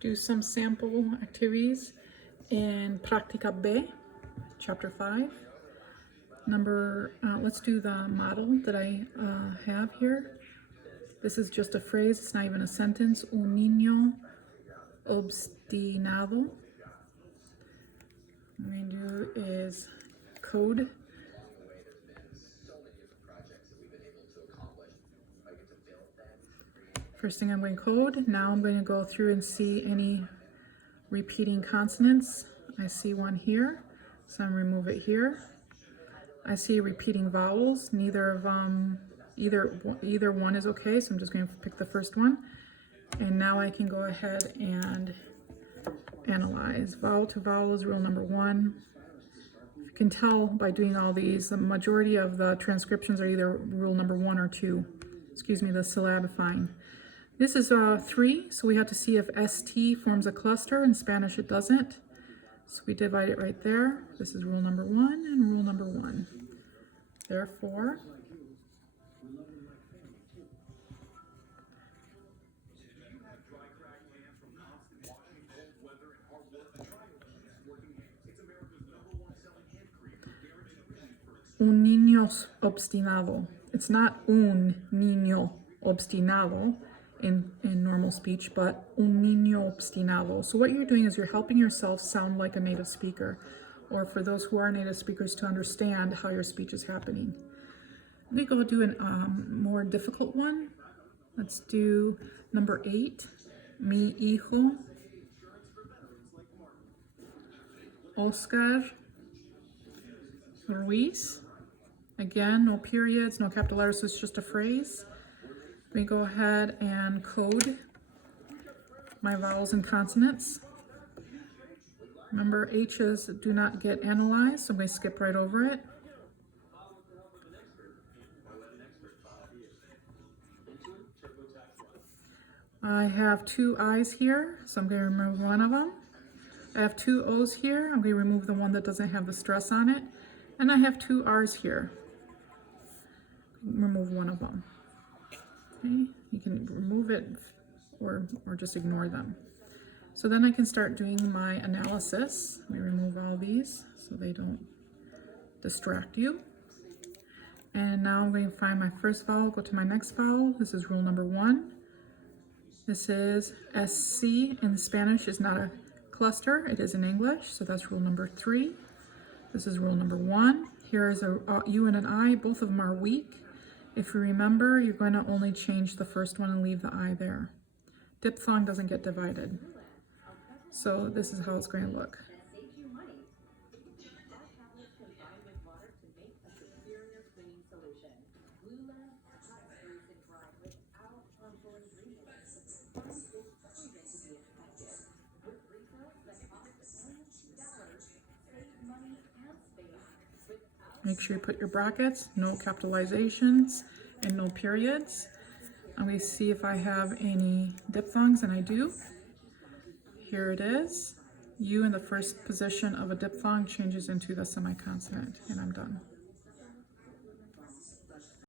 do some sample activities in Práctica B, Chapter 5. Let's do the model that I have here. This is just a phrase, it's not even a sentence. Un niño obstinado. What I'm going to do is code. First thing I'm going to code. Now I'm going to go through and see any repeating consonants. I see one here, so I'm going to remove it here. I see repeating vowels. Neither of either one is okay, so I'm just going to pick the first one. And now I can go ahead and analyze. Vowel to vowel is rule number 1. You can tell by doing all these, the majority of the transcriptions are either rule number 1 or 2. Excuse me, the syllabifying. This is 3, so we have to see if ST forms a cluster. In Spanish it doesn't. So we divide it right there. This is rule number 1 and rule number 1. Therefore, un niño obstinado. It's not un niño obstinado in normal speech, but un niño obstinado. So what you're doing is you're helping yourself sound like a native speaker, or for those who are native speakers to understand how your speech is happening. Let me go do a more difficult one. Let's do number 8. Mi hijo Oscar Ruiz. Again, no periods, no capital letters, so it's just a phrase. We go ahead and code my vowels and consonants. Remember, H's do not get analyzed, so I'm going to skip right over it. I have 2 I's here, so I'm going to remove one of them. I have 2 O's here. I'm going to remove the one that doesn't have the stress on it. And I have 2 R's here. Remove one of them. Okay, you can remove it or just ignore them. So then I can start doing my analysis. Let me remove all these so they don't distract you. And now I'm going to find my first vowel, go to my next vowel. This is rule number 1. This is SC in Spanish is not a cluster, it is in English, so that's rule number 3. This is rule number 1. Here is a U and an I, both of them are weak. If you remember, you're going to only change the first one and leave the I there. Diphthong doesn't get divided. So this is how it's going to look. Make sure you put your brackets, no capitalizations, and no periods. I'm going to see if I have any diphthongs, and I do. Here it is. U in the first position of a diphthong changes into the semiconsonant, and I'm done.